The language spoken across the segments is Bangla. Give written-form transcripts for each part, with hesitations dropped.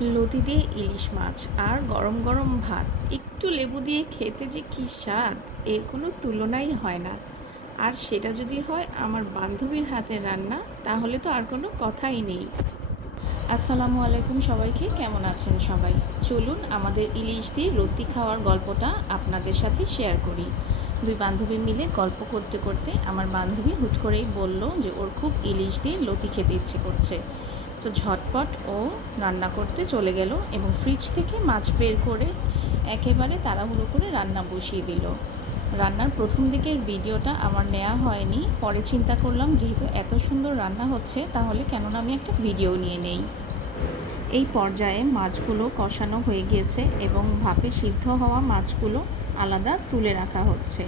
লতি দিয়ে ইলিশ মাছ আর গরম গরম ভাত, একটু লেবু দিয়ে খেতে যে কী স্বাদ, এর কোনো তুলনাই হয় না। আর সেটা যদি হয় আমার বান্ধবীর হাতের রান্না, তাহলে তো আর কোনো কথাই নেই। আসসালামু আলাইকুম সবাইকে, কেমন আছেন সবাই? চলুন আমাদের ইলিশ দিয়ে লতি খাওয়ার গল্পটা আপনাদের সাথে শেয়ার করি। দুই বান্ধবী মিলে গল্প করতে করতে আমার বান্ধবী হুট করেই বলল যে ওর খুব ইলিশ দিয়ে লতি খেতে ইচ্ছে করছে। তো ঝটপট ও রান্না করতে চলে গেল এবং ফ্রিজ থেকে মাছ বের করে একেবারে তাড়াহুড়ো করে রান্না বসিয়ে দিল। রান্নার প্রথম দিকের ভিডিওটা আমার নেওয়া হয়নি, পরে চিন্তা করলাম যেহেতু এত সুন্দর রান্না হচ্ছে তাহলে কেননা আমি একটা ভিডিও নিয়ে নেই। এই পর্যায়ে মাছগুলো কষানো হয়ে গিয়েছে এবং ভাপে সিদ্ধ হওয়া মাছগুলো আলাদা তুলে রাখা হচ্ছে।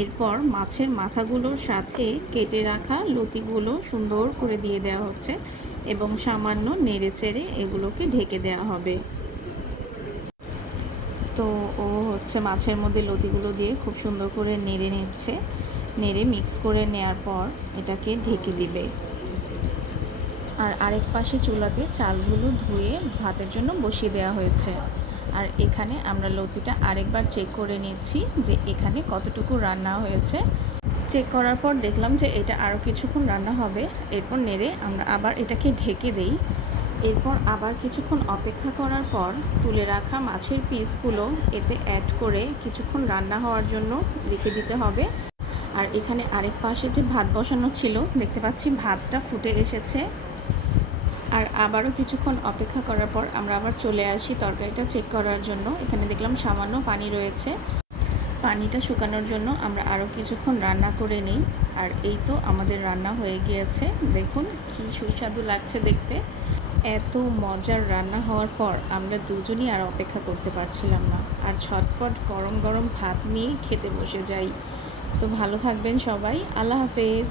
এরপর মাছের মাথাগুলোর সাথে কেটে রাখা লতিগুলো সুন্দর করে দিয়ে দেওয়া হচ্ছে এবং সামান্য নেড়ে চেড়ে এগুলোকে ঢেকে দেওয়া হবে। তো ও হচ্ছে মাছের মধ্যে লতিগুলো দিয়ে খুব সুন্দর করে নেড়ে নিচ্ছে, নেড়ে মিক্স করে নেওয়ার পর এটাকে ঢেকে দিবে। আর আরেক পাশে চুলাতে চালগুলো ধুয়ে ভাতের জন্য বসিয়ে দেওয়া হয়েছে। আর এখানে আমরা লতিটা আরেকবার চেক করে নিচ্ছি যে এখানে কতটুকু রান্না হয়েছে। চেক করার পর দেখলাম যে এটা আরও কিছুক্ষণ রান্না হবে। এরপর নেড়ে আমরা আবার এটাকে ঢেকে দেই। এরপর আবার কিছুক্ষণ অপেক্ষা করার পর তুলে রাখা মাছের পিসগুলো এতে অ্যাড করে কিছুক্ষণ রান্না হওয়ার জন্য রেখে দিতে হবে। আর এখানে আরেক পাশে যে ভাত বসানো ছিল, দেখতে পাচ্ছি ভাতটা ফুটে এসেছে। আর আবারও কিছুক্ষণ অপেক্ষা করার পর আমরা আবার চলে আসি তরকারিটা চেক করার জন্য। এখানে দেখলাম সামান্য পানি রয়েছে। পানিটা শুকানোর জন্য আমরা আরও কিছুক্ষণ রান্না করে নিই। আর এই তো আমাদের রান্না হয়ে গিয়েছে। দেখুন কী সুস্বাদু লাগছে দেখতে। এত মজার রান্না হওয়ার পর আমরা দুজনই আর অপেক্ষা করতে পারছিলাম না, আর ঝটপট গরম গরম ভাত নিয়ে খেতে বসে যাই। তো ভালো থাকবেন সবাই, আল্লাহ হাফেজ।